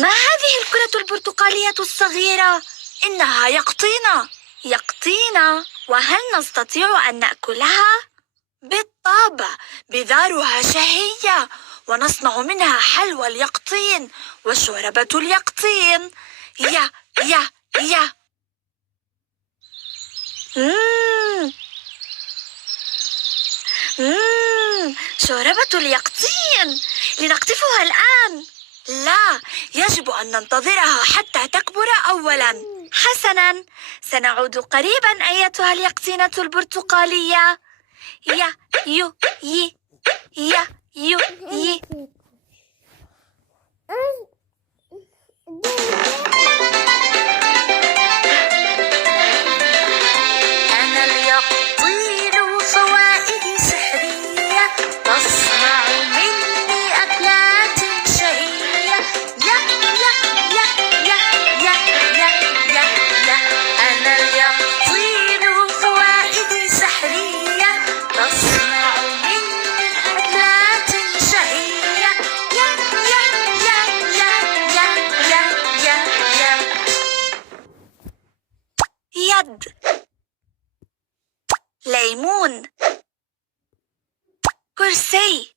ما هذه الكرة البرتقالية الصغيرة؟ إنها يقطينة. يقطينة، وهل نستطيع أن نأكلها؟ بالطبع، بذارها شهية، ونصنع منها حلوى اليقطين وشوربة اليقطين. يا يا يا مم. شوربة اليقطين، لنقطفها الآن. لا، يجب أن ننتظرها حتى تكبر أولا. حسنا، سنعود قريبا أيتها اليقطينة البرتقالية. يا يو يي يا يو يي. أنا اليقطين، فوائدي سحرية، تصنع مني أكلات شهية. يا يا يا يا يا يا يا يا. أنا اليقطين، فوائدي سحرية، تصنع مني أكلات شهية. يا يا يا يا يا يا يا يا. يد، ليمون، كرسي،